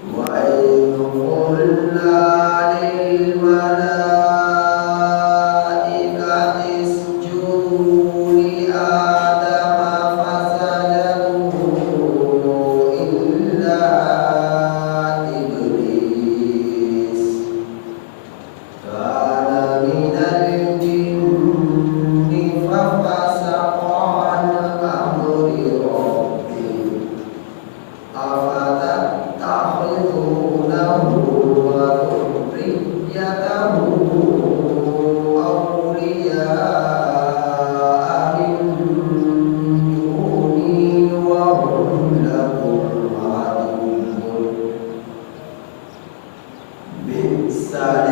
وَإِذْ قُلْنَا لِلْمَلَائِكَةِ اسْجُدُوا لِآدَمَ فَسَجَدُوا إِلَّا إِبْلِيسَ كَانَ مِنَ الْجِنِّ فَفَسَقَ عَنْ أَمْرِ رَبِّهِ أَفَتَتَّخِذُونَهُ وَذُرِّيَّتَهُ أَوْلِيَاءَ مِن دُونِي وَهُمْ لَكُمْ عَدُوٌّ بِئْسَ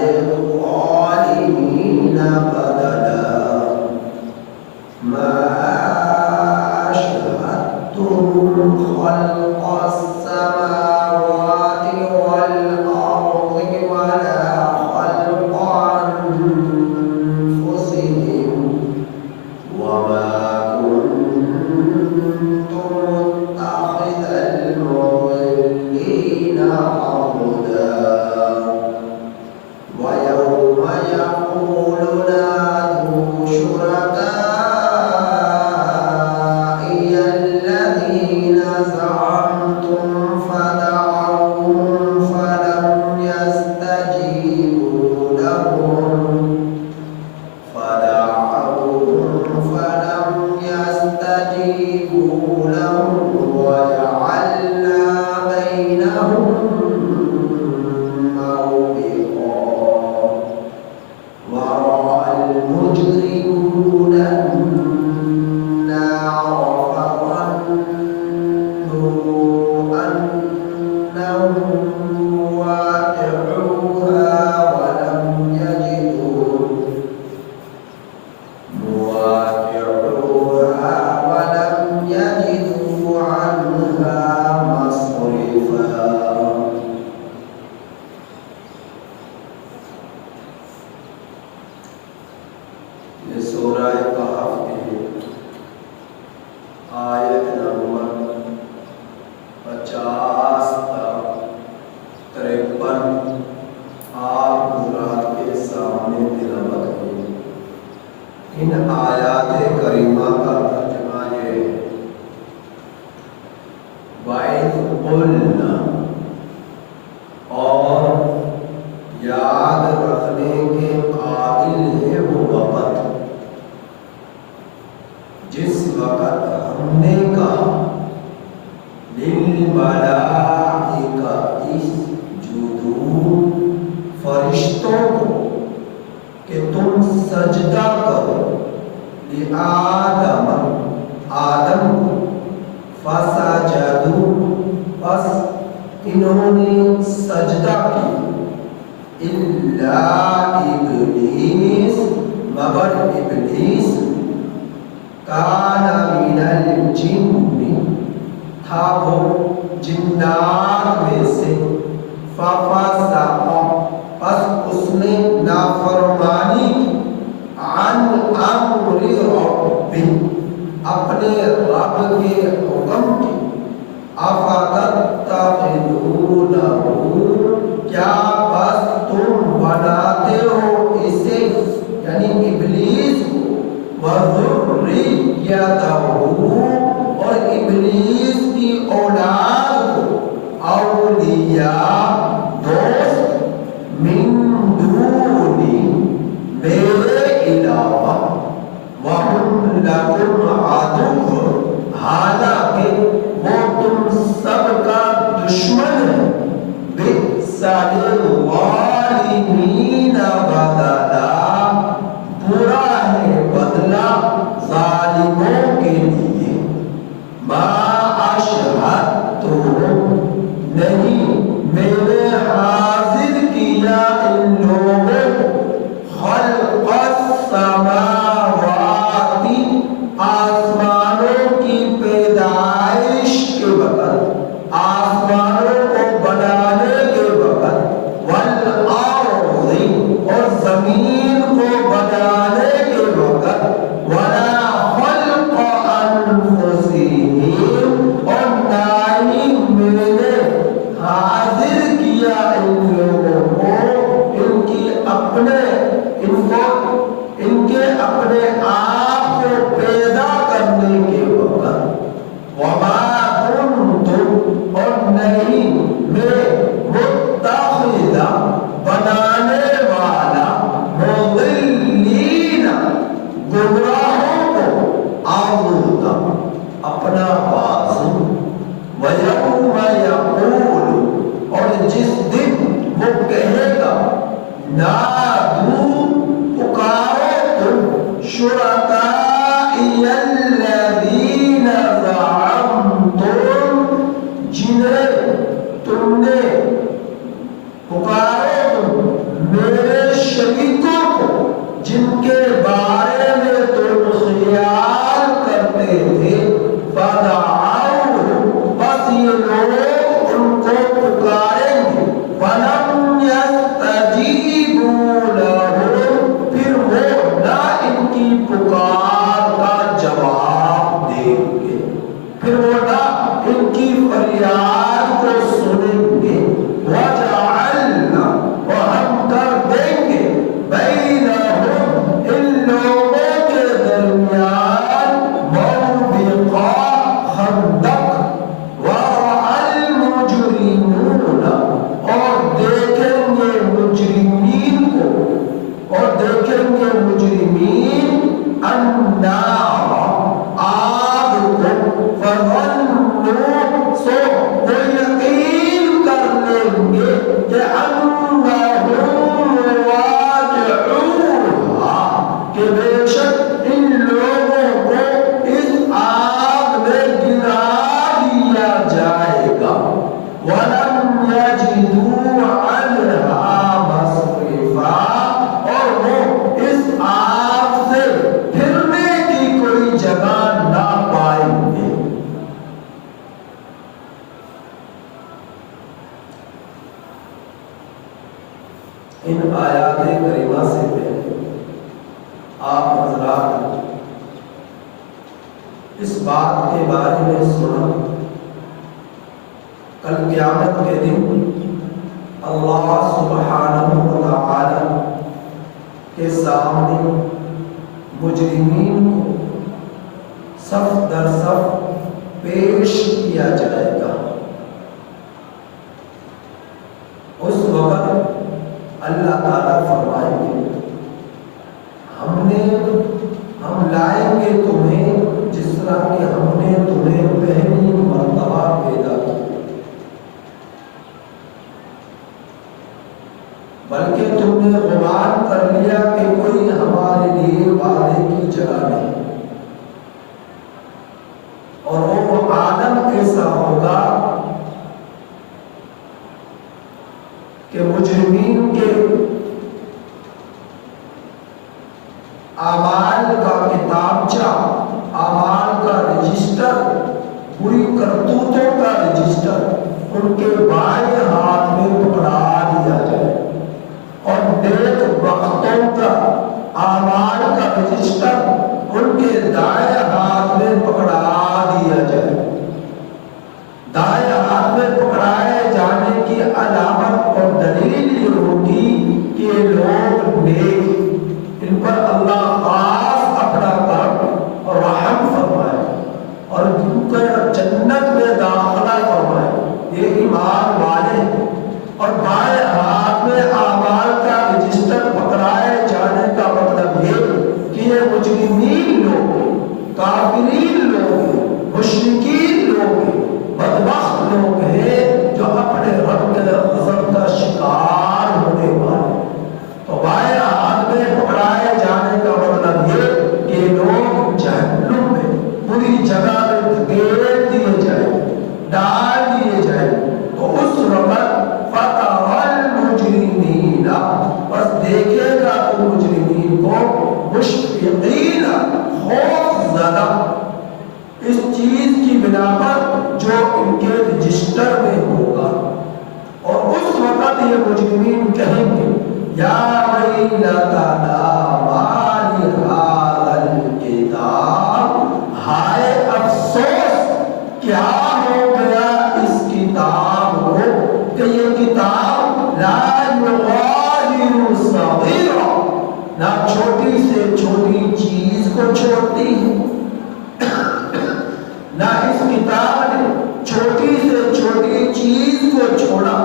لِلظَّالِمِينَ بَدَلًا مَا أَشْهَدتُّهُمْ خَلْقَ السَّمَاوَاتِ وَالْأَرْضِ وَلَا خَلْقَ أَنفُسِهِمْ وَمَا كُنتُ مُتَّخِذَ الْمُضِلِّينَ عَضُدًا وَيَوْمَ يَقُولُ نَادُوا شُرَكَائِيَ الَّذِينَ زَعَمْتُمْ فَدَعَوْهُمْ فَلَمْ يَسْتَجِيبُوا لَهُمْ وَجَعَلْنَا بَيْنَهُم مَّوْبِقًا وَرَأَى الْمُجْرِمُونَ النَّارَ فَظَنُّوا أَنَّهُم مُّوَاقِعُوهَا وَلَمْ يَجِدُوا عَنْهَا مَصْرِفًا یہ سورہ کہف کی آیت نمبر 50 تا 53 آپ حضرات کے سامنے تلاوت ہوئی۔ ان آیات کریمہ کا ترجمہ یہ ہے، وَإِذْ قُلْنَا، اور یاد رکھنے کے قابل ہے وہ وقت جس وقت ہم نے کہا لِلْمَلَائِکَةِ اسْجُدُوا، فرشتوں کو کہ تم سجدہ کرو، لِآدَمَ، آدم کو، فَسَجَدُوا، بس انہوں نے سجدہ کی، إِلَّا إِبْلِيسَ، مگر ابلیس، کان من الجن، تھا وہ جنات میں سے، ففسق، پس اس نے نافرمانی کی، عن امر ربہ، اپنے رب کے حکم کی، افتتخذونہ، کیا بس تم بناتے ہو اسے، یعنی ابلیس کو، وذریتہ، اور ابلیس کی اولاد کو، اولیاء، دوست، من دونی، میرے علاوہ، وَهُمْ لَكُمْ عَدُوٌّ، حالانکہ وہ تم سب کا دشمن ہے، بِئْسَ لِلظَّالِمِينَ بَدَلًا، برا ہے بدلہ ظالموں کے لیے، جس دن وہ کہے گا نادو پکارو تم شرکائی الذین زعمتم جنہیں تم نے پکارو تم میرے شریکوں کو جن کے بارے میں تم خیال کرتے تھے فدعوہم بس یہ لوگ ان کو پکاریں گے فلم یستجیبوا لہم پھر وہ نہ ان کی پکار کا جواب دیں گے پھر وہ نہ ان کی فریاد کو سنیں گے وجعلنا اور ہم کر دیں گے بینہم ان لوگوں کے درمیان موبقا خندق ورأى المجرمون اور دیکھیں گے مجرمین کو اور دیکھیں گے مجرمین النار آگ کو فظنوا سو وہ یقین کر لیں گے کہ انہم واقعوها کہ بے شک ان لوگوں کو اس آگ میں گرا دیا جائے گا وَلَمْ يَجِدُوا عَنْهَا مَصْرِفًا اور وہ اس آگ سے پھرنے کی کوئی جگہ نہ پائیں گے ان آیات کریمہ سے پہلے آپ حضرات اس بات کے بارے میں سنا کل قیامت کے دن اللہ سبحانہ و تعالی کے سامنے مجرمین کو صف در صف پیش کیا جائے گا اس وقت اللہ تعالیٰ فرمائیں گے ہم لائیں گے تمہیں جس طرح کہ ہم نے تمہیں پہلی مرتبہ پیدا کیا بلکہ تم نے گمان کر لیا کہ کوئی ہمارے لیے وعدے کی جگہ نہیں اور وہ عالم ایسا ہوگا کہ مجرمین کے اعمال کا کتابچہ اعمال کا رجسٹر بری کرتوتوں کا رجسٹر ان کے بائیں ہاتھ میں پکڑا دیا جائے اور نیک بختوں کا اعمال کا رجسٹر ان کے دائیں ہاتھ میں پکڑا دیا جائے دائیں ہاتھ میں پکڑائے جانے کی علامت اور دلیل یہ ہوگی کہ یہ لوگ نیک ان پر اللہ خاص اپنا کرم اور رحم فرمائے اور ان کو جنت میں داخلہ فرمائے یہ ایمان والے ہیں اور بائیں ہاتھ میں اعمال کا رجسٹر پکڑائے جانے کا مطلب یہ کہ یہ مجرمین لوگ ہیں کافرین لوگ ہیں مشرکین لوگ ہیں بدبخت لوگ ہیں جو اپنے رب کے غضب کا شکار ہونے والے تو بائیں ہاتھ میں پکڑائے جانے کا مطلب یہ کہ لوگ جہنم میں پوری جگہ میں دھکیل دیے جائیں ڈال دیے جائیں تو اس وقت فَتَرَى الْمُجْرِمِينَ بس دیکھے گا تو مجرمین کو مشفقین خوف زدہ اس چیز کی بنا پر جو ان کے رجسٹر میں ہوگا اور اس وقت یہ مجرمین کہیں گے یا ویلتنا ما لہذا الکتاب ہائے افسوس کیا ہو گیا اس کتاب کو کہ یہ کتاب لا یغادر صغیرہ نہ چھوٹی سے چھوٹی چیز کو چھوڑتی ہے نہ اس کتاب نے چھوٹی سے چھوٹی چیز کو چھوڑا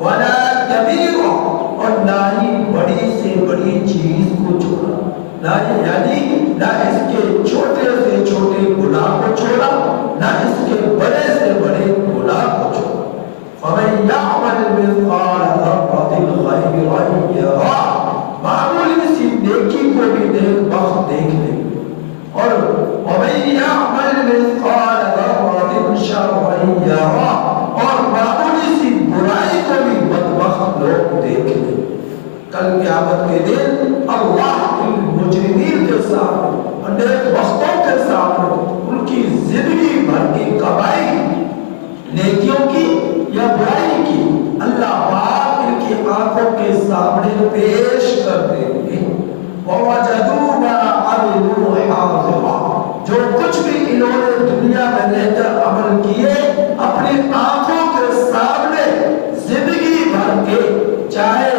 ولا کبیرہ اور نہ ہی بڑی سے بڑی چیز کو چھوڑا یعنی نہ اس کے چھوٹے سے چھوٹے گناہ کو چھوڑا نہ اس کے بڑے سے بڑے گناہ کو چھوڑا فَمَن يَعْمَلْ قیامت کے دن اللہ ان مجرمین کے سامنے اور نیک بختوں کے سامنے ان کی زندگی بھر کی کمائی نیکیوں کی یا برائی کی اللہ پاک ان کی آنکھوں کے سامنے پیش کر دیں گے۔ وَوَجَدُوا مَا عَمِلُوا حَاضِرًا، جو کچھ بھی انہوں نے دنیا میں رہ کر عمل کیے اپنی آنکھوں کے سامنے زندگی بھر کے، چاہے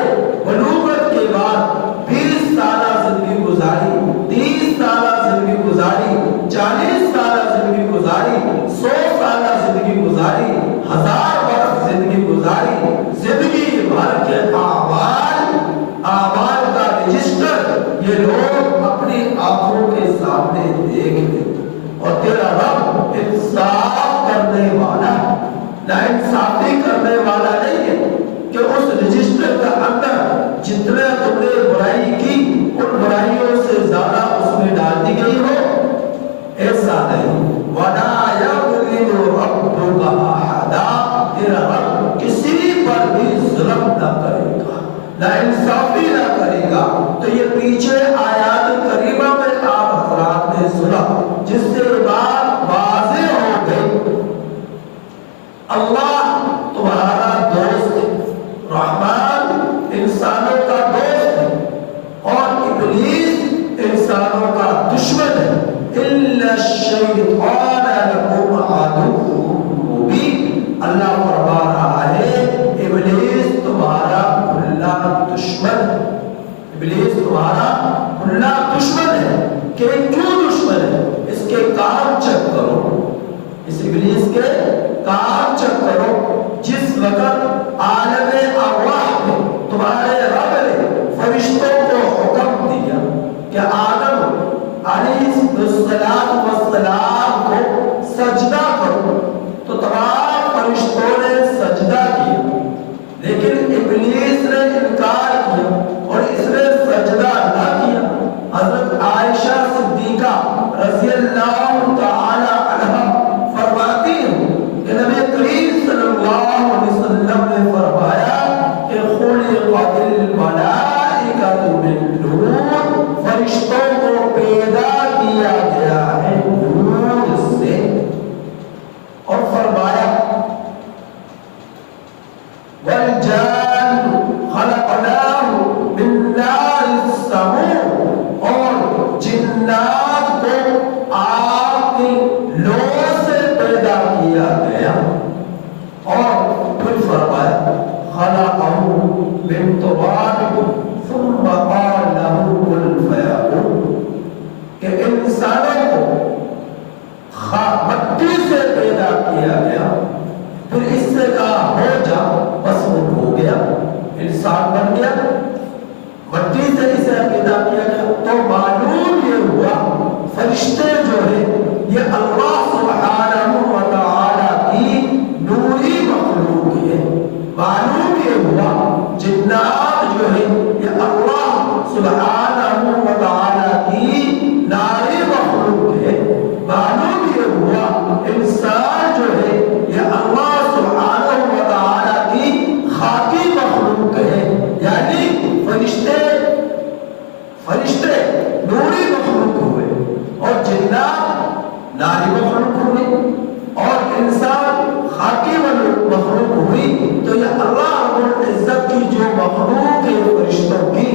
بلوغت کے بعد 20 سالہ زندگی گزاری، 30 سالہ زندگی گزاری، 40 سالہ زندگی گزاری، 100 سالہ زندگی گزاری، 1000 برس زندگی گزاری، زندگی بھر کے اعمال کا رجسٹر یہ لوگ اپنی آنکھوں کے سامنے دیکھ لیں۔ اور تیرا رب انصاف کرنے والا، ناانصافی کرنے والا نہیں ہے کہ اس رجسٹر کے اندر جتنے تم نے برائی کی ان برائیوں سے زیادہ اس میں ڈال دی گئی ہو، ایسا نہیں۔ وَلَا يَظْلِمُ رَبُّكَ أَحَدًا، تیرا رب کسی پر بھی ظلم نہ کرے گا، ناانصافی نہ کرے گا۔ تو یہ پیچھے آیات کریمہ میں آپ حضرات نے سنا، جس سے بات واضح ہو گئی اللہ تمہارا دوست ہے، رحمان انسانوں کا دوست ہے اور ابلیس انسانوں کا دشمن ہے۔ إِلَّا الشَّيْطَانَ لَكُمْ عَدُوٌّ مُبِينٌ، اللہ فرما رہا ہے ابلیس تمہارا کھلا دشمن ہے۔ ابلیس تمہارا کھلا دشمن ہے۔ کہ کیوں دشمن ہے؟ اس کے کام چیک کرو، اس ابلیس کے کام چیک کرو۔ جس وقت عالم ارواح میں تمہارے رب نے فرشتوں کو حکم دیا کہ آدم علیہ السلام کو سجدہ کرو، تو تمام فرشتوں نے سجدہ کیا، لیکن ابلیس نے انکار کیا اور اس نے سجدہ نہ کیا۔ حضرت عائشہ صدیقہ رضی اللہ تعالی عنہ فرماتی ہیں کہ نبی کریم صلی اللہ علیہ وسلم نے فرمایا کہ خلقت الملائکۃ من نور، فرشتوں کو پیدا کیا گیا ہے نور سے، اور فرمایا والجان خلقناہ من نار السموم، اور جنات کو آگ کی لو سے پیدا کیا گیا، اور پھر فرمایا خلقہ من تراب ثم قال له كن فيكون، کہ انسانوں کو مٹی سے پیدا کیا گیا، پھر اس سے کہا ہو جا، بس وہ ہو گیا، انسان بن گیا، مٹی سے اسے پیدا کیا گیا۔ تو معلوم یہ ہوا فرشتے جو ہیں یہ اللہ سبحانہ و تعالی کی نوری مخلوق ہے۔ معلوم یہ ہوا جنات جو ہیں یہ اللہ سبحانہ و تعالی کی ناری مخلوق ہے۔ معلوم یہ ہوا انسان جو ہے یہ اللہ سبحانہ و تعالی کی خاکی مخلوق ہے، یعنی فرشتے نوری مخلوق ہوئے اور جنات ناری مخلوق ہوئے اور انسان خاکی مخلوق ہوئی۔ تو یہ اللہ رب العزت کی جو مخلوق ہے فرشتوں کی،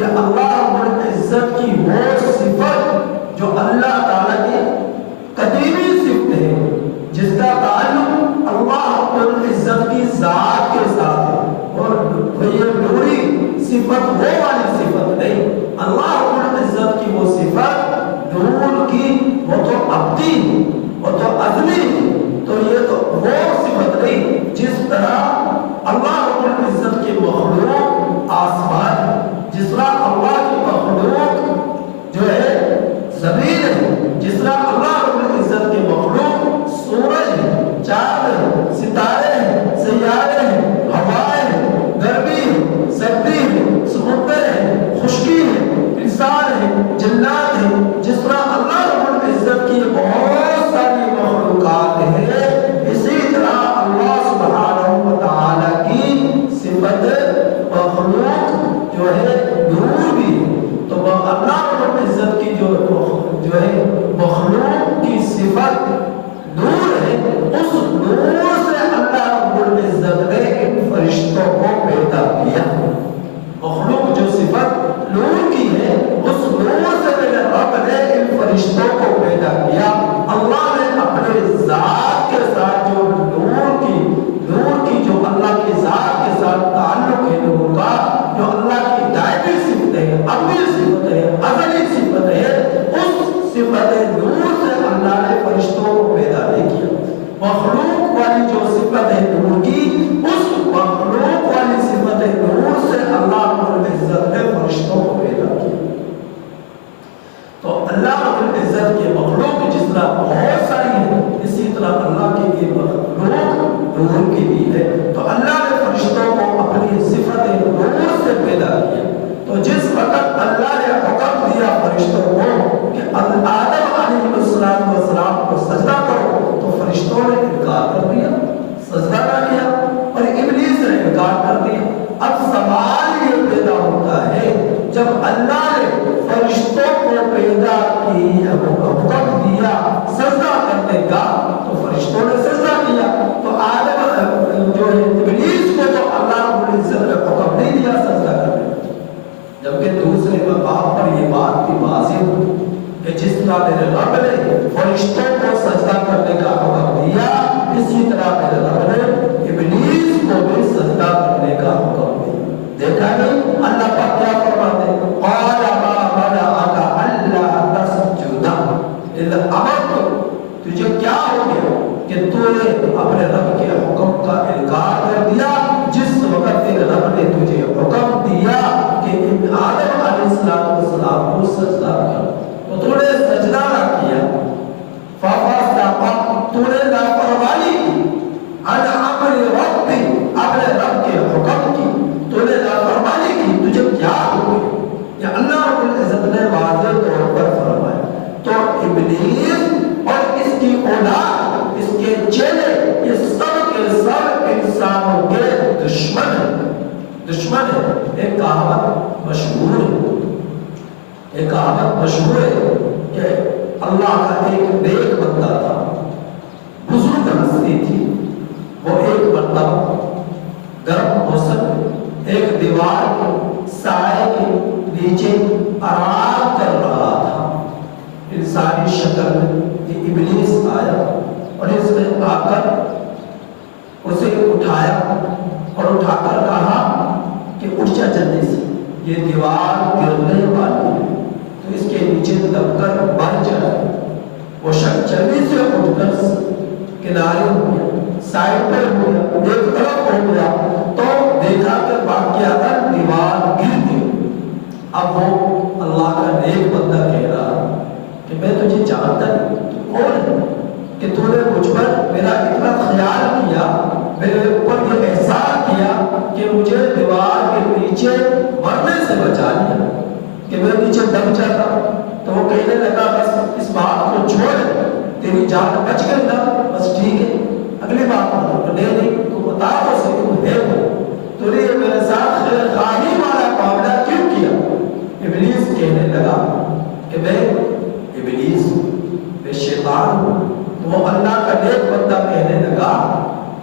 یہ اللہ رب العزت کی وہ صفت جو اللہ تعالیٰ کی قدیمی صفت ہے، جس کا تعلق اللہ رب العزت کی ذات کے ساتھ ہے، اور یہ نوری صفت وہ والی صفت نہیں۔ اللہ رب العزت کی وہ صفت نور کی وہ تو ابدی ہے، وہ تو ازلی ہے، تو یہ تو وہ صفت نہیں جس طرح اللہ رب العزت کی مخلوق آسمان ہے، جس طرح اللہ کی مخلوق جو ہے زمین ہے، جس طرح اللہ رب العزت کی مخلوق سورج ہے، چاند ہے، ستارے ہیں، سیارے ہیں، العزت کے مخلوق جس طرح بہت ساری ہیں، اسی طرح اللہ کے یہ مخلوق نور کی بھی ہے. تو اللہ نے فرشتوں کو اپنی صفت نور سے پیدا کیا. تو جس وقت اللہ نے حکم دیا فرشتوں کو کہ آدم علیہ السلام کو سجدہ کرو، تو فرشتوں نے انکار کر دیا، سجدہ نہ کیا، اور ابلیس نے انکار کر دیا. اب سوال یہ پیدا ہوتا ہے جب اللہ نے فرشتوں کو پیدا کی حکم دیا سجدہ کرنے کا تو فرشتوں نے سجدہ کیا، تو آدم جو ہے ابلیس کو تو اللہ رب العزت نے حکم نہیں دیا سجدہ کرنے کا. جبکہ دوسرے مقام پر یہ بات بھی واضح ہوئی کہ جس طرح میرے رب نے فرشتوں کو سجدہ کرنے کا حکم دیا، اسی طرح میرے رب نے ابلیس کو بھی سجدہ کرنے کا حکم دیا. دیکھا نہیں اللہ پاک کیا فرماتے ہیں؟ قال ما منعك الا تسجد اذ امرت. تجھے کیا ہو گیا کہ تو نے اپنے رب کے حکم کا انکار کر دیا جس وقت تیرے رب نے تجھے حکم دیا کہ آدم علیہ السلام کو سجدہ کر، تو تو نے سجدہ نہ کیا. فَفَاسْتَقَمْتَ، تو نے نافرمانی کی، عَنْ عَمْرِ رَبِّ، اپنے رب کے حکم کی تو نے نافرمانی کی. تجھے کیا ہو گیا؟ یہ اللہ رب العزت نے واضح طور پر فرمایا. تو ابلیس اور اس کی اولاد، اس کے چیلے، یہ سب کے سب انسانوں کے دشمن ہیں. دشمن ہے. ایک کہاوت مشہور ہے، ایک کہاوت مشہور ہے کہ اللہ کا ایک نیک بندہ تھا، بزرگ ہستی تھی. وہ ایک مرتبہ گرم موسم میں ایک دیوار کے سائے کے نیچے آرام کر رہا تھا. انسانی شکل میں یہ ابلیس آیا اور اس نے آ کر اسے اٹھایا اور اٹھا کر کہا کہ اٹھ جا جلدی سے، یہ دیوار گرنے والی ہے، تو اس کے نیچے دب کر مر جائے. وہ شخص جلدی سے اٹھ کر کنارے ہو گیا، سائڈ پر ہو گیا، ایک طرف ہو گیا، تو دیکھا کہ واقعات دیوار گر گئی. اب وہ اللہ کا نیک بندہ کہہ رہا کہ میں تجھے جانتا نہیں، تو کون ہے کہ تو نے مجھ پر میرا اتنا خیال کیا، میرے اوپر یہ احسان کیا کہ مجھے دیوار کے نیچے مرنے سے بچا لیا کہ میں نیچے دب جاتا. تو وہ کہنے لگا بس اس بات کو چھوڑ، تیری جان بچ گئی نا، بس ٹھیک ہے، اگلی بات نہیں تو بتا تو صحیح تو ہے وہ، تو نے میرے ساتھ خیر خواہی والا معاملہ کیوں کیا؟ ابلیس کہنے لگا کہ میں ابلیس میں شیطان ہوں. تو وہ اللہ کا نیک بندہ کہنے لگا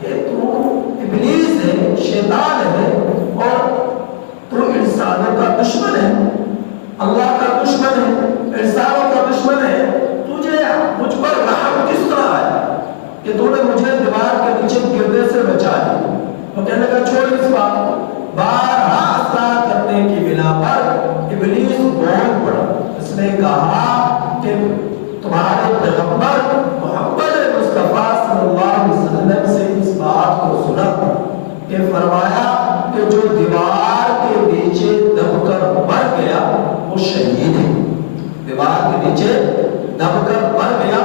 کہ تو ابلیس ہے، شیطان ہے، اور تو انسانوں کا دشمن ہے، اللہ کا دشمن ہے، انسانوں کا دشمن ہے. تجھے مجھ پر رحم کس طرح آیا کہ تو نے مجھے دیوار کے نیچے گرنے سے بچا لیا؟ تو کہنے لگا چھوڑ اس بات کو. بارہا اصلاح کرنے کی بنا پر ابلیس بول پڑا. اس نے کہا کہ تمہارے پیغمبر محمد مصطفیٰ صلی اللہ علیہ وسلم سے اس بات کو سنا کہ فرمایا کہ جو دیوار کے نیچے دب کر مر گیا وہ شہید ہے. دیوار کے نیچے دب کر مر گیا،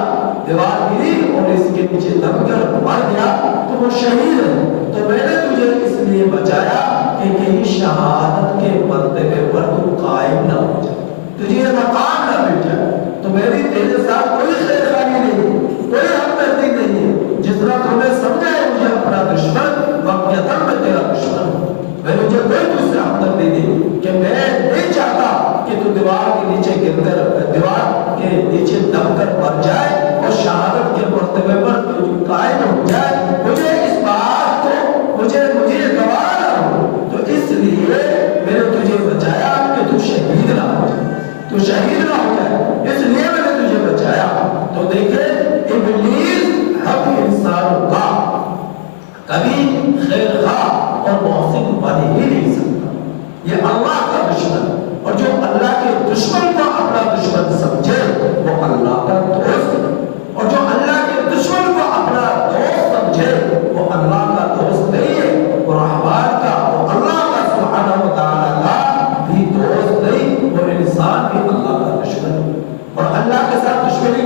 دیوار گری اور اس کے نیچے دب کر مر گیا تو وہ شہید ہے. تو میں نے تجھے اس لیے بچایا کہ کہیں شہادت کے مرتبے پر تو قائم نہ ہو جائے، تجھے یہ مقام نہ مل جائے. تو میری تیرے ساتھ کوئی خیر خواہی نہیں، کوئی ہمدردی نہیں ہے. جس طرح تم نے سمجھا ہے مجھے اپنا دشمن، واقعتاً میں تیرا دشمن ہوں. میں مجھے کوئی تجھ سے ہمدردی نہیں کہ میں نہیں چاہتا کہ تو دیوار کے نیچے گر کر، دیوار کے نیچے دب کر مر جائے اور شہادت کے مرتبے پر تو قائم ہو جائے. مجھے اس بات کو مجھے گوارا نہ ہو، تو اس لیے میں نے تجھے بچایا کہ تو شہید نہ ہو جائے، تو شہید نہ ہو جائے، اس لیے میں نے تجھے بچایا. تو دیکھیں ابلیس ہم انسانوں کا کبھی خیر خواہ اور محسن بن ہی نہیں سکتا. یہ اللہ کا دشمن، اور جو اللہ کے دشمن کو اپنا دشمن سمجھے وہ اللہ کا دوست ہے، اور جو اللہ کے دشمن کو اپنا دوست سمجھے وہ اللہ کا دوست نہیں ہے. وہ رحمان کا، وہ اللہ کا سبحانہ و تعالیٰ کا بھی دوست نہیں، اور انسان بھی اللہ کا دشمن ہے. اور اللہ کے ساتھ دشمنی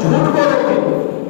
جھوٹ بولو گے،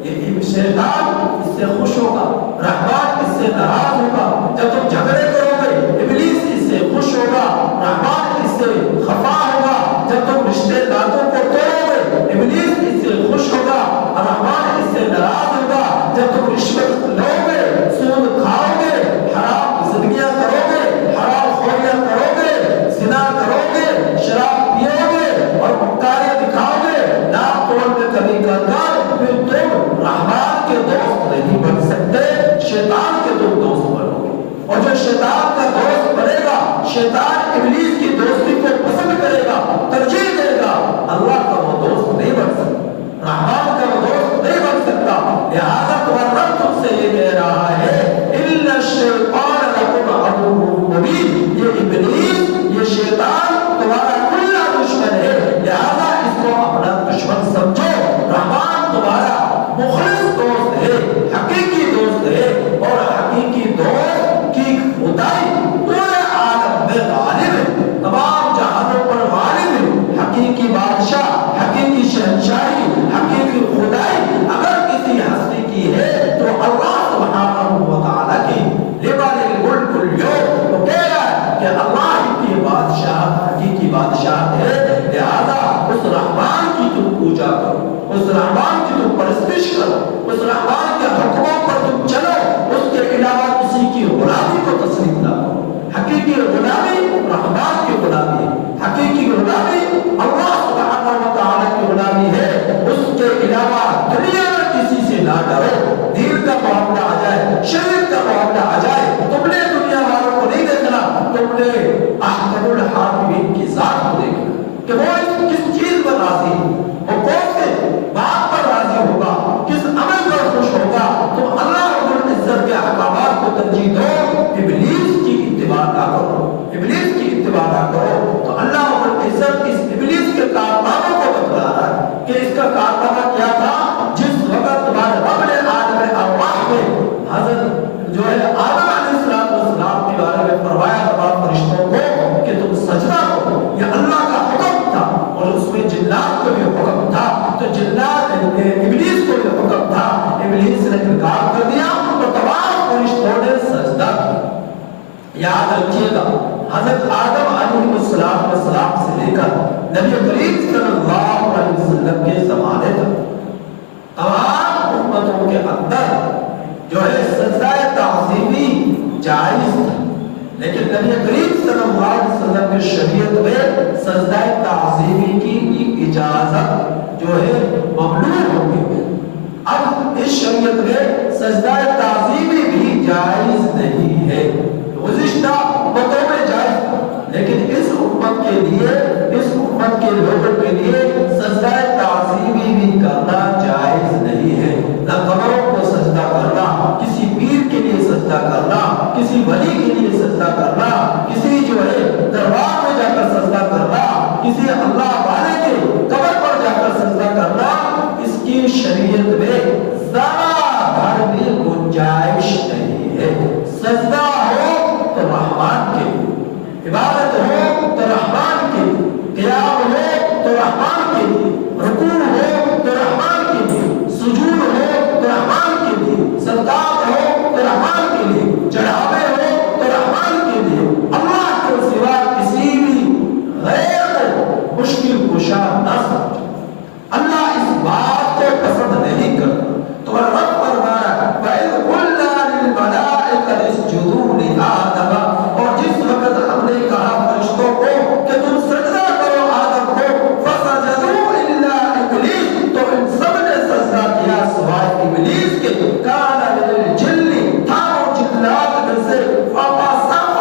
یہ شیطان اس سے خوش ہوگا، رحمان اس سے ناراض ہوگا۔ جب تم جھگڑے کرو گے ابلیس اس سے خوش ہوگا، رحمان اس سے خفا ہوگا۔ جب تم رشتے ناتوں کو توڑو گے ابلیس اس سے خوش ہوگا، رحمان اس سے ناراض ہوگا۔ جب تم رشوت لو گے، سود کھاؤ گے، حرام زندگیاں کرو گے، حرام خوریاں کرو گے، زنا کرو گے، شراب پیو گے اور مکاریاں دکھاؤ گے، نام توڑ میں کبھی کردار، پھر تم رحمان کے دوست نہیں بن سکتے، شیطان کے تم دوست بنو گے۔ اور جو شیطان کا دوست بنے گا، شیطان ابلیس کی دوستی کو پسند کرے گا، ترجیح دے گا، اللہ کا وہ دوست نہیں بن سکتا، رحمان کا وہ دوست نہیں بن سکتا۔ لہذا تمہارا رب تم سے یہ کہہ رہا ہے اِنَّ الشَّيْطَانَ لَكُمْ عَدُوٌّ مُّبِينٌ، یہ ابلیس، یہ شیطان تمہارا کھلا دشمن ہے، لہذا اس کو اپنا دشمن سمجھو۔ رحمان تمہارا مخلص دوست ہے، حقیقی دوست ہے، اور حقیقی دوست کی خدائی پورے عالم میں غالب ہے، تمام جہانوں پر غالب ہے۔ حقیقی بادشاہ، حقیقی شہنشاہی، حقیقی خدائی اگر کسی ہستی کی ہے تو اللہ سبحانہ و تعالیٰ کی۔ لِمَنِ الْمُلْكُ الْيَوْمَ، وہ کہہ رہا ہے کہ اللہ کی بادشاہ حقیقی بادشاہ ہے، لہذا اس رحمان کی تم پوجا کرو، اس رحمان کی تم پرستش کرو، اس رحمان کے حکموں پر تم چلو، اس کے علاوہ کسی کی غلامی کو تسلیم نہ کرو۔ حقیقی غلامی رحمان کی غلامی ہے، حقیقی غلامی اللہ سبحانہ و تعالیٰ کی غلامی ہے، اس کے علاوہ دنیا میں کسی سے نہ ڈرو۔ دین کا معاملہ آ جائے، شریعت کا معاملہ آ جائے، تم نے دنیا والوں کو نہیں دیکھنا، تم نے احکم الحاکمین کی ذات کو دیکھنا کہ وہ کس چیز پر راضی ہے، وہ کون سے بات پر راضی ہوگا، کس عمل پر خوش ہوگا۔ تم اللہ رب العزت کے احکامات کو ترجیح دو، ابلیس کی اتباع نہ کرو، ابلیس کی اتباع نہ کرو۔ تو اللہ رب العزت اس ابلیس کے کارناموں کو بتلا رہا ہے کہ اس کا کارنامہ کیا تھا۔ جس وقت تمہارے رب نے عالم ارواح میں حضرت جو ہے آدم علیہ السلام کے بارے میں فرمایا تمام فرشتوں کو کہ تم سجدہ کرو، یہ اللہ کا حکم تھا، اور اس میں جنات کو بھی حکم تھا، تو جنات ابلیس کو بھی حکم تھا، ابلیس نے انکار کر دیا تو تمام فرشتوں نے سجدہ کیا۔ یاد رکھیے گا حضرت آدم علیہ السلام سے لے کر نبی کریم صلی اللہ علیہ وسلم کے زمانے تک تمام امتوں کے اندر جو ہے سجدہ تعظیمی جائز تھا، لیکن نبی کریم صلی اللہ علیہ وسلم کی شریعت میں سجدہ تعظیمی کی اجازت جو ہے ممنوع ہو گئی۔ اب اس شریعت میں سجدہ تعظیمی بھی جائز نہیں ہے، گزشتہ امتوں میں جائز، لیکن اس امت کے لیے، اس امت کے لوگوں کے لیے سجدہ تعظیمی بھی کرنا جائز نہیں ہے۔ نہ قبروں کو سجدہ کرنا، کسی پیر کے لیے سجدہ کرنا، کسی ولی کے لیے سجدہ کرنا، کسی جو ہے دربار میں جا کر سجدہ کرنا، کسی اللہ والے کے قبر پر جا کر سجدہ کرنا، اس کی شریعت میں ذرا بھر بھی گنجائش نہیں ہے۔ سجدہ ہو تو رحمان کے لیے، عبادت ہو تو رحمان کے لیے، قیام ہو تو رحمان کے لیے، رکوع ہو تو رحمان کے لیے، سجود ہو تو رحمان کے لیے، صدقات ہو تو رحمان کے لیے، چڑھاوے ہو تو رحمان کے لیے، اللہ کے سوا کسی بھی غیر کو مشکل کشا نہ سمجھو۔ اللہ اس بات کو پسند نہیں کرتا۔ تمہارا رب فرمایا وَإِذْ قُلْنَا لِلْمَلَائِكَةِ اسْجُدُوا لِآدَمَ، اور جس وقت ہم نے کہا فرشتوں کو کہ تم سجدہ کرو آدم کو، فَسَجَدُوا إِلَّا إِبْلِيسَ، تو ان سب نے سجدہ کیا سوائے ابلیس کے، كَانَ مِنَ الْجِنِّ، تھا وہ جنات میں سے، فَفَسَقَ،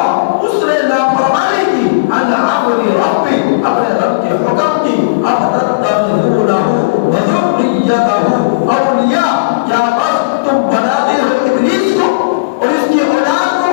اس نے نافرمانی کی، عَنْ أَمْرِ رَبِّهِ، اپنے رب کے حکم کی، أَفَتَتَّخِذُونَهُ وَذُرِّيَّتَهُ أَوْلِيَاءَ، کیا بس تم بناتے ہو ابلیس کو اور اس کی اولاد کو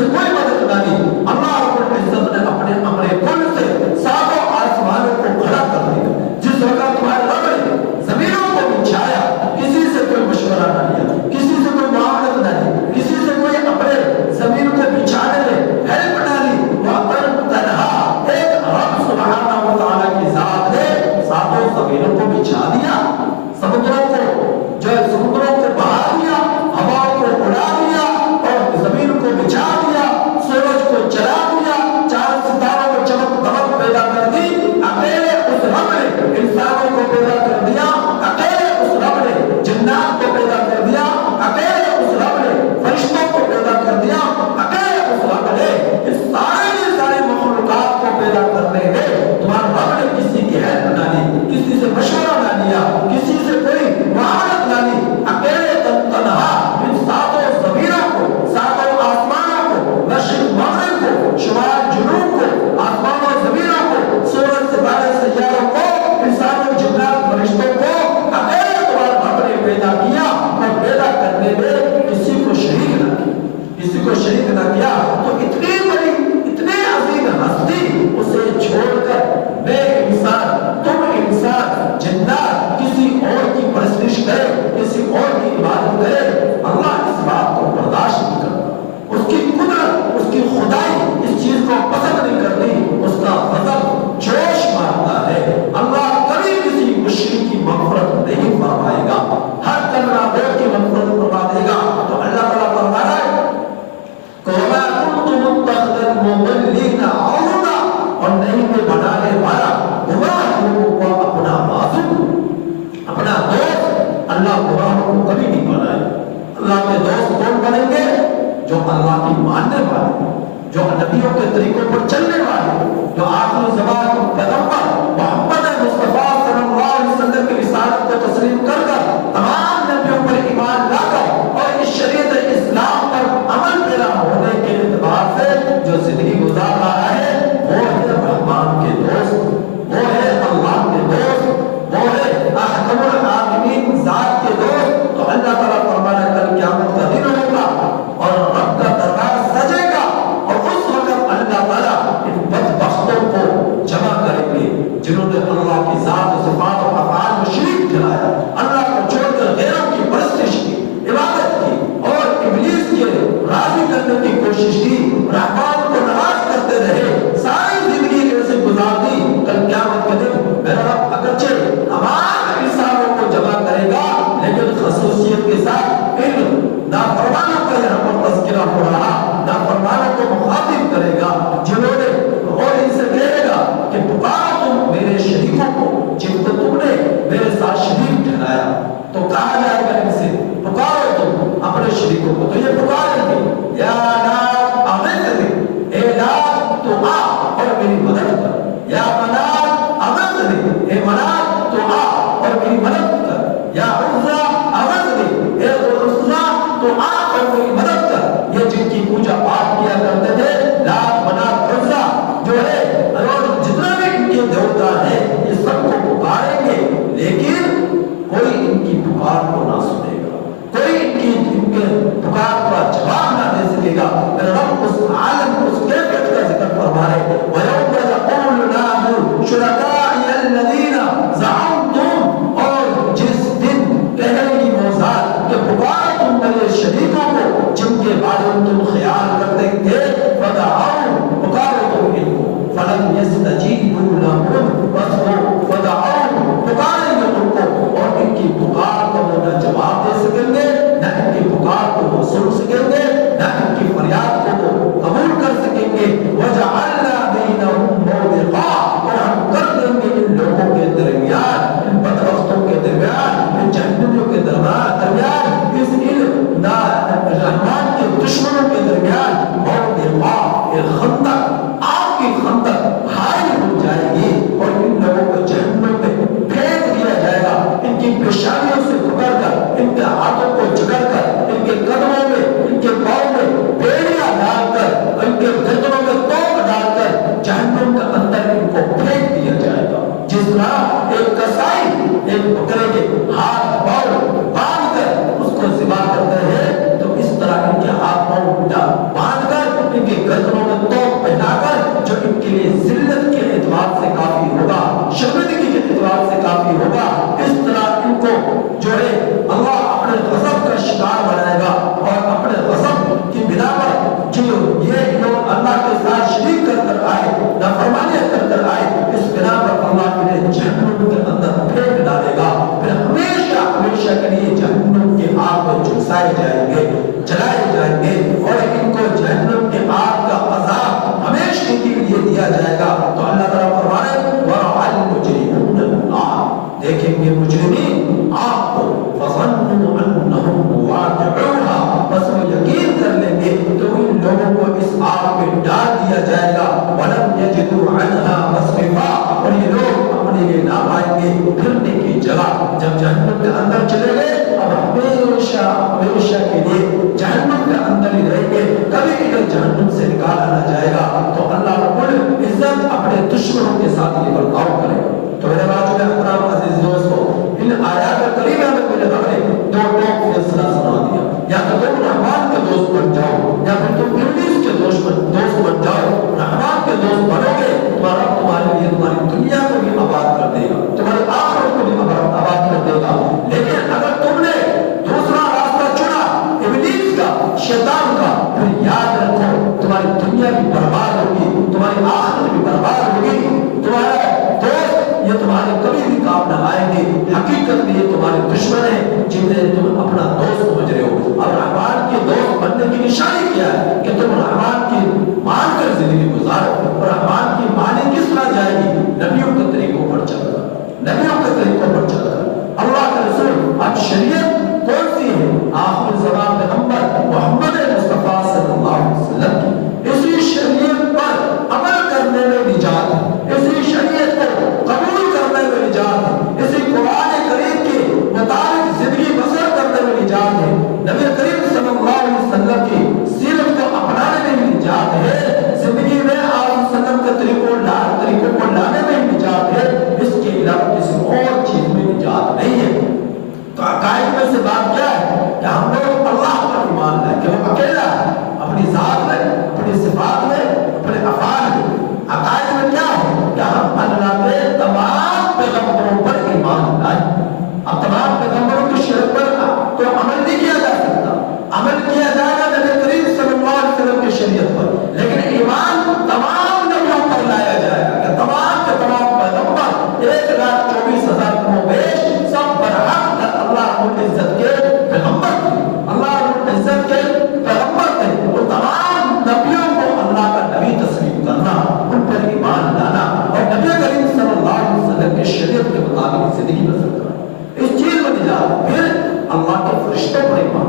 سے کوئی مدد نہ لی، اللہ رب العزت نے اپنے امر کل سے ساتوں آسمانوں کو کھڑا کر دیا۔ جس وقت تمہارے رب نے زمینوں کو بچھایا، کسی سے کوئی مشورہ نہ لیا، کسی سے کوئی معاونت نہ لی، کسی سے کوئی اپنے زمین کو بچھانے میں ہیلپ نہ لی، وَأَنْ تَنْہا ایک رب سبحانہ و تعالیٰ کی ذات نے ساتوں زمینوں کو بچھا دیا، سمندروں کو بہا دیا، ہواؤں کو اڑا دیا اور زمین کو بچھا دیا، سورج کو چلا دیا، چاند ستاروں کو چمک دمک پیدا کر دی۔ اکیلے اس رب نے انسانوں کو پیدا کر دیا، اکیلے اس رب نے جنات کو پیدا کر دیا، اکیلے اس رب نے فرشتوں کو پیدا کر دیا، اکیلے اس رب نے اس سارے مخلوقات کو پیدا کرنے میں تمہارے رب نے کسی کی ہیلپ نہ لی، کسی سے مشورہ نہ لیا، کسی سے کوئی معاونت نہ لی، اکیلے تنہا ان ساتوں زمینوں کو، ساتوں آسمانوں کو، مشرق مغرب کو، شمال جنوب کو، آسمانوں زمینوں کو، سورج ستارے سیاروں کو، انسانوں جنات فرشتوں کو اکیلے تمہارے رب نے پیدا کیا، اور پیدا کرنے میں کسی کو شریک نہ کیا، کسی کو شریک نہ کیا۔ تو اتنی بڑی اتنی عظیم ہستی اسے چھوڑ کر میں انسان، تم انسان، جنات کسی اور کی پرستش کرے، کسی اور کی عبادت کرے، اللہ اس بات کو برداشت نہیں کرتا، اس کی قدرت، اس کی خدائی اس چیز کو پسند نہیں کرتی، اس کا غضب جوش مارتا ہے۔ اللہ کبھی کسی مشرک کی مغفرت نہیں فرمائے گا، ہر گناہگار کی مغفرت فرما دے گا۔ تو اللہ تعالیٰ فرما رہا ہے وَمَا كُنْتُ مُتَّخِذَ الْمُضِلِّينَ عَضُدًا، اور نہیں میں بنانے والا گمراہوں کو اپنا معصوم، اپنا دوست۔ اللہ گمراہوں کو کبھی نہیں بنائے۔ اللہ کے دوست کون بنیں گے؟ جو اللہ کی ماننے والے، جو نبیوں کے طریقوں پر چلنے والے، جو آخر زمان پیغمبر محمد مصطفیٰ صلی اللہ علیہ وسلم کی رسالت کو تسلیم کر کر تمام نبیوں پر ایمان لا کر اور اس شریعت اسلام پر عمل پیرا ہونے کے اعتبار سے جو زندگی گزار رہا ہے، وہ ہے رحمان کے دوست، وہ ہے اللہ کے دوست، وہ ہے احکم الحاکمین ذات کے دوست۔ تو اللہ تعالیٰ فرمانا کل قیامت کا دن ہوگا اور رب کا دربار سجے گا، اور اس وقت اللہ تعالیٰ ان بدبختوں کو جمع کریں گے جنہوں نے اللہ کی ذات و صفات و افعال میں شریک ٹھہرایا، اللہ کو چھوڑ کر غیروں کی پرستش کی، عبادت کی اور ابلیس کے راضی کرنے کی کوشش کی، رحمان کو ناراض کرتے رہے، ساری زندگی ایسے گزار دی۔ کل قیامت کے دن میرا رب اگرچہ تمام انسانوں کو جمع کرے گا، لیکن خصوصیت کے ساتھ ان نافرمانوں کا یہاں پر تذکرہ ہو رہا، نافرمانوں کو مخاطب کرے گا جنہوں نے، اور ان سے کہے گا کہ پکارو تم میرے شریکوں کو جن کو تم نے میرے ساتھ شریک ٹھہرایا۔ تو کہا جائے گا ان سے پکارو تم اپنے شریکوں کو، تو یہ پکاریں گے یا نار آمنت، اے نار تو آ اور میری مدد کر، یا منات آمنت، اے منات تو آ اور میری مدد کر، یا عزا آمنت، اے عزا تو آ اور میری مدد کر۔ یہ جن کی پوجا پاٹ کیا کرتے تھے، لات منات عزا جو ہے اور جتنا بھی ان کے دیوتا ہے، یہ سب کو پکاریں گے، لیکن کوئی ان کی پکار کو نہ سنے گا، کوئی ان کے پکار کا جواب نہ دے سکے گا۔ میرا رب اس عالم، اس کیفیت کا ذکر فرما رہے وَيَوْمَ يَقُولُ نَادُوا شُرَكَائِيَ الَّذِينَ زَعَمْتُمْ، اور جس دن کہے گی وہ ذات کہ پکارو تم میرے شریکوں کو جن کے بارے میں تم خیال کرتے تھے، فَدَعَوْا، پکارو تم ان کو، فَلَمْ يَسْتَجِيبُوا لَهُمْ، بس وہ فَدَعَوْا پکاریں گے ان کو، اور ان کی پکار کو وہ نہ جواب دے سکیں گے، نہ ان کی پکار کو وہ سن سکیں گے، نہ ان کی فریاد کو وہ قبول کر سکیں گے۔ وَجَعَلْنَا بَيْنَهُمْ مَوْبِقًا، اور ہم کر دیں گے ان لوگوں کے درمیان، ان بدبختوں کے درمیان، ان جہنمیوں کے درمیان، اس رحمان کے دشمنوں کے درمیان موبقا، ایک خندق، آگ کی خندق حائل ہو جائے گی، اور ان لوگوں کو جہنم میں پھینک دیا جائے گا، ان کی پیشانیوں سے پکڑ کر، ان کے ہاتھوں کو جکڑ کر، ان کے قدموں میں، ان کے پاؤں میں بیڑیاں ڈال کر، ان کے گردنوں میں توپ ڈال کر جہنم کے اندر ان کو پھینک دیا جائے گا۔ جس طرح ایک کسائی ایک بکرے کے ہاتھ پاؤں باندھ کر اس کو ذبح کرتے ہیں، تو اس طرح ان کے ہاتھ پاؤں باندھ کر جب جہنم کے اندر چلے گئے اب ہمیشہ ہمیشہ کے لیے جہنم کے اندر ہی رہیں گے، کبھی ادھر جہنم سے نکالا نہ جائے گا۔ تو اللہ رب العزت اپنے دشمنوں کے ساتھ یہ برتاؤ کرے گا۔ تو میرے بھائیو احترام عزیز دوستو، ان آیات کریمہ میں مجھے ہم نے دو فیصلہ سنا دیا، یا تو تم رحمان کے دوست بن جاؤ یا پھر تم ابلیس کے دوست بن جاؤ۔ رحمان کے دوست بنو گے تمہارا تمہارے لیے تمہاری دنیا کو بھی آباد کر دے گا، تمہاری آخرت کو بھی آباد کر دے گا۔ لیکن اگر تم نے دوسرا راستہ چنا ابلیس کا، شیطان کا، پھر یاد رکھو تمہاری دنیا بھی برباد ہوگی، تمہاری آخرت بھی برباد ہوگی، تمہارا دوست یہ تمہارے کبھی بھی کام نہ آئیں گے۔ حقیقت میں یہ تمہارے دشمن ہیں جنہیں تم اپنا دوست سمجھ رہے ہو۔ اور رحمان کے دوست بننے کی نشانی کیا ہے کہ تم رحمان کی مان کر زندگی گزارو۔ اور رحمان کی مانی کس طرح جائے گی؟ نبیوں کے طریقوں پر چل کر، نبیوں کے طریقوں پر چل کر۔ اللہ کے رسول اب شریعت کون سی ہے؟ آخر زمان پیغمبر محمد مصطفیٰ صلی اللہ علیہ وسلم کی، اسی شریعت پر عمل کرنے میں نجات ہے، اسی شریعت کو قبول کرنے میں نجات ہے، اسی قرآن کریم کے مطابق زندگی بسر کرنے میں نجات ہے، نبی کریم صلی اللہ علیہ وسلم کی سیرت کو اپنانے میں نجات ہے، زندگی میں آپ وسلم کے طریقوں کو لانے میں نجات ہے، اس کے علاوہ کسی اور چیز میں نجات نہیں ہے۔ تو عقائد میں سے بات کیا ہے کہ ہم لوگ اللہ پر ایمان لائیں کہ وہ اکیلا ہے، اپنی ذات میں، اپنی صفات میں، اپنے افعال میں۔ عقائد میں کیا ہے کہ ہم اللہ کے تمام پیغمبروں پر ایمان لائیں۔ اب تمام پیغمبروں کی شریعت پر تو عمل نہیں کیا جا سکتا، عمل کیا جائے گا نبی کریم صلی اللہ علیہ وسلم کی شریعت پر، لیکن ایمان تمام نبیوں پر لایا جائے گا کہ تمام کے تمام پیغمبر 1,24,000 کم و بیش سب برحق اللہ رب العزت کے پیغمبر تھے، اللہ رب العزت کے پیغمبر تھے۔ وہ تمام نبیوں کو اللہ کا نبی تسلیم کرنا، ان پر ایمان لانا اور نبی کریم صلی اللہ علیہ وسلم کی شریعت کے مطابق زندگی بسر کرنا، اس چیز میں نجات۔ پھر اللہ کے فرشتوں پر ایمان،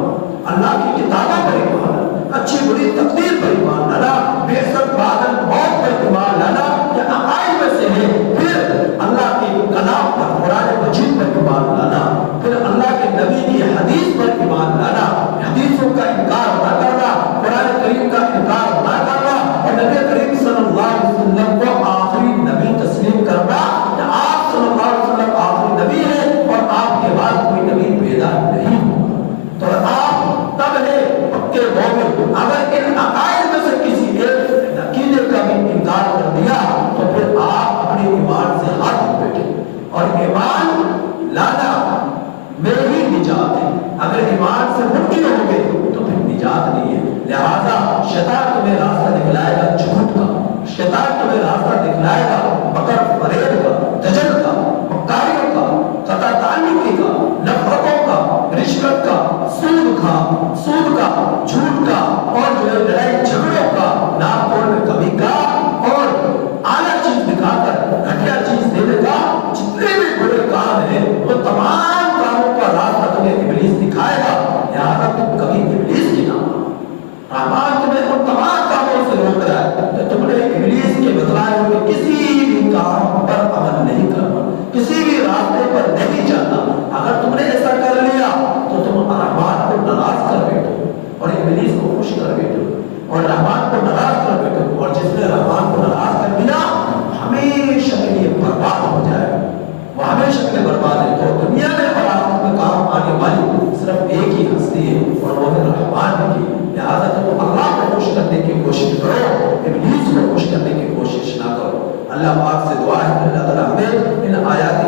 اللہ کی کتابوں پر ایمان، اچھی بری تقدیر پر ایمان لانا، بعثت بعد الموت پر ایمان لانا، یہ عقائد میں سے ہے۔ پھر اللہ کے کلام پر، قرآن مجید پر ایمان لانا، پھر اللہ کے نبی کی حدیث پر ایمان لانا، حدیثوں کا انکار نہ کرنا، قرآن کریم کا انکار نہ کرنا، اور نبی کریم صلی اللہ علیہ وسلم کو آخری نبی تسلیم کرنا کہ آپ صلی اللہ علیہ وسلم آخری نبی ہیں اور آپ کے بعد کوئی نبی پیدا نہیں ہوگا۔ تو آپ تب ہے پکے مومن۔ اگر ان عقائد میں سے کسی ایک عقیدے کا بھی انکار کر دیا تو پھر آپ اپنے ایمان سے ہاتھ بیٹھے، اور ایمان لانا میں ہی نجات ہے۔ اگر ایمان سے منکر ہو گئے تو پھر نجات نہیں ہے۔ لہذا شیطان تمہیں راستہ دکھلائے گا جھوٹ کا، شیطان تمہیں راستہ دکھلائے گا مگر فریب کا، دجل کا، مکاریوں کا، قطع تعلقی کا، نفرتوں کا، رشوت کا، سود کا، جھوٹ کا، اور جو ہے لڑائی جھگڑوں کا، نام توڑ میں کمی کا، اور اعلیٰ چیز دکھا کر گھٹیا چیز دینے کا، جتنے بھی بڑے کام ہیں وہ تمام کاموں کا راستہ تمہیں ابلیس دکھائے گا۔ لہٰذا تم کبھی ابلیس کی نہ مانو۔ رحمان تمہیں ان تمام کاموں سے روک رہا ہے کہ تم نے ابلیس کے بتلائے ہوئے کسی بھی کام پر عمل نہیں کرنا، کسی بھی راستے پر نہیں چلنا۔ اگر تم نے ایسا کر لیا تو تم رحمان کو ناراض کر بیٹھو اور ابلیس کو خوش کر بیٹھو، اور رحمان کو ناراض کر بیٹھو، اور جس نے رحمان کو ناراض کر دیا ہمیشہ کے لیے برباد ہو جائے گا، وہ ہمیشہ کے لیے برباد ہے۔ تو دنیا میں اور آخرت میں کام آنے والی صرف ایک ہی ہستی ہے اور وہ ہے رحمان کی۔ لہٰذا تم اللہ کو خوش کرنے کی کوشش کرو، ابلیس کو خوش کرنے کی کوشش نہ کرو۔ اللہ پاک سے دعا ہے کہ اللہ تعالیٰ ہمیں ان آیات